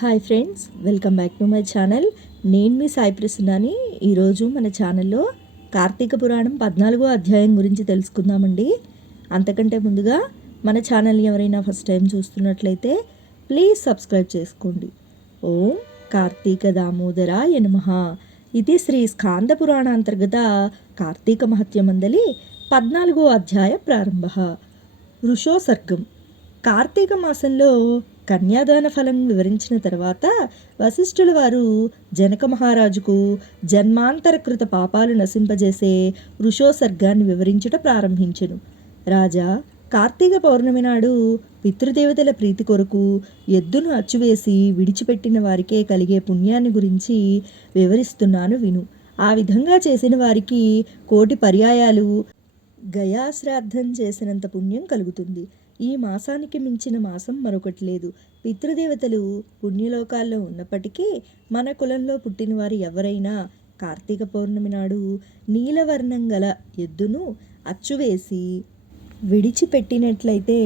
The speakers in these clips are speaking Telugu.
Hi friends, welcome back to my channel. నేను మీ సాయి ప్రసన్నాని. ఈరోజు మన ఛానల్లో కార్తీక పురాణం 14వ అధ్యాయం గురించి తెలుసుకుందామండి. అంతకంటే ముందుగా మన ఛానల్ని ఎవరైనా ఫస్ట్ టైం చూస్తున్నట్లయితే ప్లీజ్ సబ్స్క్రైబ్ చేసుకోండి. ఓం కార్తీక దామోదరాయ నమః. ఇది శ్రీ స్కాంద పురాణాంతర్గత కార్తీక మహత్యమందలి 14వ అధ్యాయ ప్రారంభ. వృషోసర్గం. కార్తీక మాసంలో కన్యాదాన ఫలం వివరించిన తర్వాత వశిష్ఠుల వారు జనక మహారాజుకు జన్మాంతరకృత పాపాలు నశింపజేసే వృషోసర్గాన్ని వివరించుట ప్రారంభించెను. రాజా, కార్తీక పౌర్ణమి నాడు పితృదేవతల ప్రీతి కొరకు ఎద్దును అచ్చువేసి విడిచిపెట్టిన వారికే కలిగే పుణ్యాన్ని గురించి వివరిస్తున్నాను విను. ఆ విధంగా చేసిన వారికి 1,000,000 పర్యాయాలు గయాశ్రాద్ధం చేసినంత పుణ్యం కలుగుతుంది. ఈ మాసానికి మించిన మాసం మరొకటి లేదు. పితృదేవతలు పుణ్యలోకాల్లో ఉన్నప్పటికీ మన కులంలో పుట్టినవారు ఎవరైనా కార్తీక పౌర్ణమి నాడు నీలవర్ణం గల ఎద్దును అచ్చువేసి విడిచిపెట్టినట్లయితే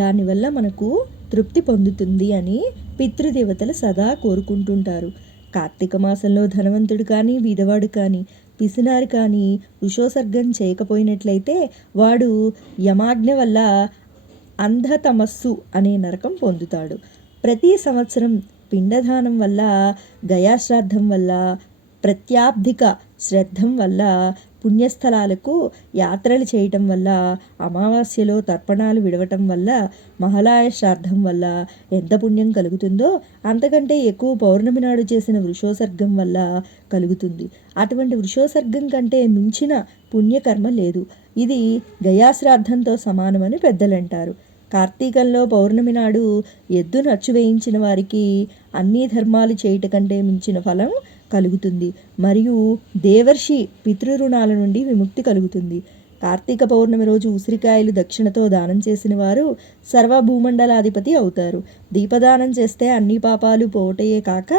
దానివల్ల మనకు తృప్తి పొందుతుంది అని పితృదేవతలు సదా కోరుకుంటుంటారు. కార్తీక మాసంలో ధనవంతుడు కానీ బీదవాడు కానీ పిసినారు కానీ వృషోసర్గం చేయకపోయినట్లయితే వాడు యమాజ్ఞ వల్ల అంధతమస్సు అనే నరకం పొందుతాడు. ప్రతి సంవత్సరం పిండదానం వల్ల, గయాశ్రాద్ధం వల్ల, ప్రత్యాబ్ధిక శ్రద్ధం వల్ల, పుణ్యస్థలాలకు యాత్రలు చేయటం వల్ల, అమావాస్యలో తర్పణాలు విడవటం వల్ల, మహాలయ శ్రాద్ధం వల్ల ఎంత పుణ్యం కలుగుతుందో అంతకంటే ఎక్కువ పౌర్ణమి నాడు చేసిన వృషోసర్గం వల్ల కలుగుతుంది. అటువంటి వృషోసర్గం కంటే మించిన పుణ్యకర్మ లేదు. ఇది గయాశ్రాద్ధంతో సమానమని పెద్దలంటారు. కార్తీకంలో పౌర్ణమి నాడు ఎద్దును అచ్చువేయించిన వారికి అన్ని ధర్మాలు చేయుట కంటే మించిన ఫలం కలుగుతుంది మరియు దేవర్షి పితృరుణాల నుండి విముక్తి కలుగుతుంది. కార్తీక పౌర్ణమి రోజు ఉసిరికాయలు దక్షిణతో దానం చేసిన వారు సర్వభూమండలాధిపతి అవుతారు. దీపదానం చేస్తే అన్ని పాపాలు పోవటయే కాక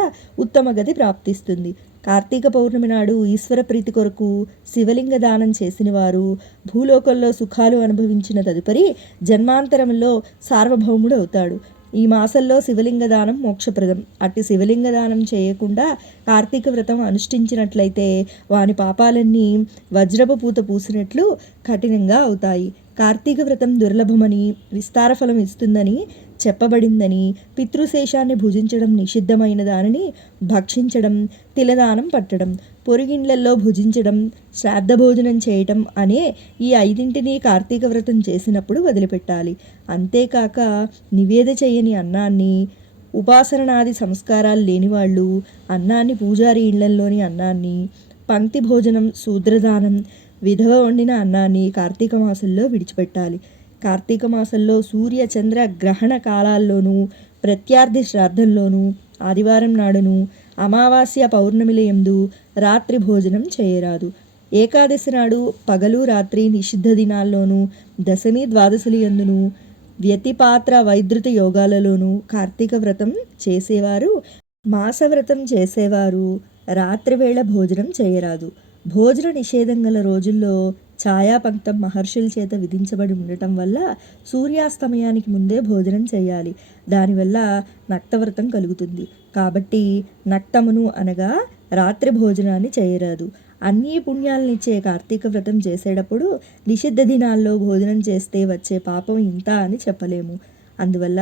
ఉత్తమ గతి ప్రాప్తిస్తుంది. కార్తీక పౌర్ణమి నాడు ఈశ్వర ప్రీతి కొరకు శివలింగ దానం చేసిన వారు భూలోకంలో సుఖాలు అనుభవించిన తదుపరి జన్మాంతరంలో సార్వభౌముడు అవుతాడు. ఈ మాసంలో శివలింగ దానం మోక్షప్రదం. అట్టి శివలింగ దానం చేయకుండా కార్తీక వ్రతం అనుష్ఠించినట్లయితే వాని పాపాలన్నీ వజ్రపు పూత పూసినట్లు కఠినంగా అవుతాయి. కార్తీక వ్రతం దుర్లభమని, విస్తార ఫలం ఇస్తుందని చెప్పబడిందని, పితృశేషాన్ని భుజించడం నిషిద్ధమైన దానిని భక్షించడం, తిలదానం పట్టడం, పొరుగిండ్లల్లో భుజించడం, శ్రాద్ధ భోజనం చేయటం అనే ఈ 5 కార్తీక వ్రతం చేసినప్పుడు వదిలిపెట్టాలి. అంతేకాక నివేద చేయని అన్నాన్ని, ఉపాసనాది సంస్కారాలు లేనివాళ్ళు అన్నాన్ని, పూజారి ఇళ్లల్లోని అన్నాన్ని, పంక్తి భోజనం, శూద్రదానం, విధవ వండిన అన్నాన్ని కార్తీక మాసంలో విడిచిపెట్టాలి. కార్తీక మాసంలో సూర్య చంద్ర గ్రహణ కాలాల్లోనూ, ప్రత్యర్థి శ్రాద్ధంలోనూ, ఆదివారం నాడును, అమావాస్య పౌర్ణమిల యందు రాత్రి భోజనం చేయరాదు. ఏకాదశి నాడు పగలు రాత్రి నిషిద్ధ దినాల్లోనూ, దశమి ద్వాదశులు యందును, వ్యతిపాత్ర వైద్యుత యోగాలలోనూ కార్తీక వ్రతం చేసేవారు, మాసవ్రతం చేసేవారు రాత్రివేళ భోజనం చేయరాదు. భోజన నిషేధం గల రోజుల్లో ఛాయాపంక్తం మహర్షుల చేత విధించబడి ఉండటం వల్ల సూర్యాస్తమయానికి ముందే భోజనం చేయాలి. దానివల్ల నక్తవ్రతం కలుగుతుంది. కాబట్టి నక్తమును అనగా రాత్రి భోజనాన్ని చేయరాదు. అన్ని పుణ్యాలనిచ్చే కార్తీక వ్రతం చేసేటప్పుడు నిషిద్ధ దినాల్లో భోజనం చేస్తే వచ్చే పాపం ఇంత అని చెప్పలేము. అందువల్ల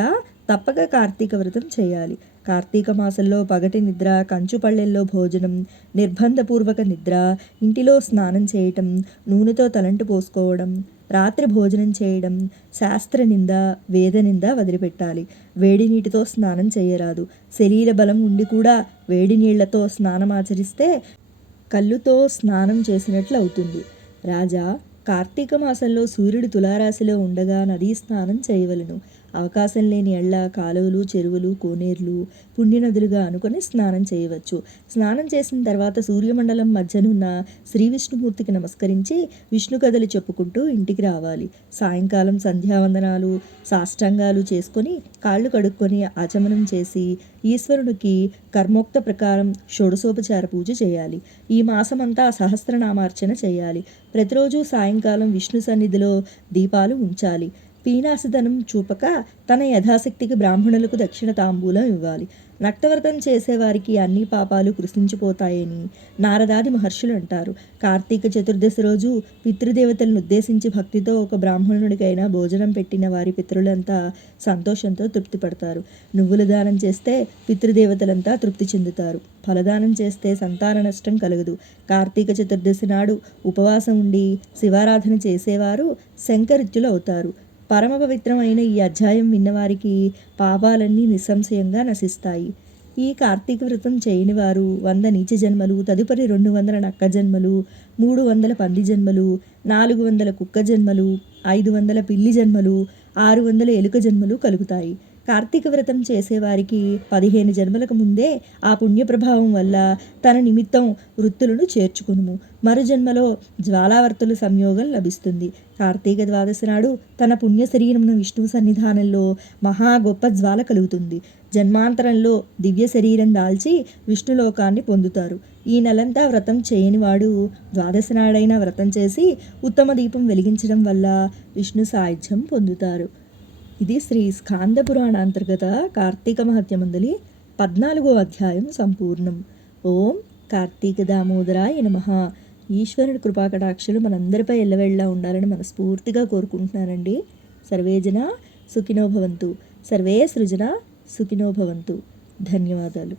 తప్పక కార్తీక వ్రతం చేయాలి. కార్తీక మాసంలో పగటి నిద్ర, కంచుపళ్ళెల్లో భోజనం, నిర్బంధపూర్వక నిద్ర, ఇంటిలో స్నానం చేయటం, నూనెతో తలంటు పోసుకోవడం, రాత్రి భోజనం చేయడం, శాస్త్ర నింద, వేద నింద వదిలిపెట్టాలి. వేడి నీటితో స్నానం చేయరాదు. శరీర బలం ఉండి కూడా వేడి నీళ్లతో స్నానం ఆచరిస్తే కళ్ళుతో స్నానం చేసినట్లు అవుతుంది. రాజా, కార్తీక మాసంలో సూర్యుడు తులారాశిలో ఉండగా నదీ స్నానం చేయవలను. అవకాశం లేని ఎళ్ళ, కాలువలు, చెరువులు, కోనేర్లు పుణ్యనదులుగా అనుకొని స్నానం చేయవచ్చు. స్నానం చేసిన తర్వాత సూర్యమండలం మధ్యనున్న శ్రీ విష్ణుమూర్తికి నమస్కరించి విష్ణు కథలు చెప్పుకుంటూ ఇంటికి రావాలి. సాయంకాలం సంధ్యావందనాలు, సాష్టాంగాలు చేసుకొని కాళ్ళు కడుక్కొని ఆచమనం చేసి ఈశ్వరునికి కర్మోక్త ప్రకారం షోడశోపచార పూజ చేయాలి. ఈ మాసమంతా సహస్రనామార్చన చేయాలి. ప్రతిరోజు సాయంకాలం విష్ణు సన్నిధిలో దీపాలు ఉంచాలి. పీనాసిధనం చూపక తన యథాశక్తికి బ్రాహ్మణులకు దక్షిణ తాంబూలం ఇవ్వాలి. నక్తవ్రతం చేసేవారికి అన్ని పాపాలు కృషించిపోతాయని నారదాది మహర్షులు అంటారు. కార్తీక చతుర్దశి రోజు పితృదేవతలను ఉద్దేశించి భక్తితో ఒక బ్రాహ్మణుడికైనా భోజనం పెట్టిన వారి పితరులంతా సంతోషంతో తృప్తి పడతారు. నువ్వుల దానం చేస్తే పితృదేవతలంతా తృప్తి చెందుతారు. ఫలదానం చేస్తే సంతాన నష్టం కలగదు. కార్తీక చతుర్దశి నాడు ఉపవాసం ఉండి శివారాధన చేసేవారు శంకరిత్యులు అవుతారు. పరమ పవిత్రమైన ఈ అధ్యాయం విన్నవారికి పాపాలన్నీ నిస్సంశయంగా నశిస్తాయి. ఈ కార్తీక వ్రతం చేయని వారు 100 నీచ జన్మలు, తదుపరి 200 నక్క జన్మలు, 300 పంది జన్మలు, 400 కుక్క జన్మలు, 500 పిల్లి జన్మలు, 600 ఎలుక జన్మలు కలుగుతాయి. కార్తీక వ్రతం చేసేవారికి 15 జన్మలకు ముందే ఆ పుణ్యప్రభావం వల్ల తన నిమిత్తం వృత్తులను చేర్చుకునుము. మరు జన్మలో జ్వాలావర్తుల సంయోగం లభిస్తుంది. కార్తీక ద్వాదశి నాడు తన పుణ్య శరీరమున విష్ణువు సన్నిధానంలో మహా గొప్ప జ్వాల కలుగుతుంది. జన్మాంతరంలో దివ్య శరీరం దాల్చి విష్ణులోకాన్ని పొందుతారు. ఈ నెలంతా వ్రతం చేయనివాడు ద్వాదశి నాడైనా వ్రతం చేసి ఉత్తమ దీపం వెలిగించడం వల్ల విష్ణు సాయుధ్యం పొందుతారు. ఇది శ్రీ స్కాంద పురాణ అంతర్గత కార్తీక మహత్యమందలి 14వ అధ్యాయం సంపూర్ణం. ఓం కార్తీక దామోదరాయ నమః. ఈశ్వరుడి కృపాకటాక్షలు మనందరిపై ఎల్లవెళ్ళా ఉండాలని మనస్ఫూర్తిగా కోరుకుంటున్నానండి. సర్వే జన సుఖినో భవంతు. సర్వే సృజన సుఖినో భవంతు. ధన్యవాదాలు.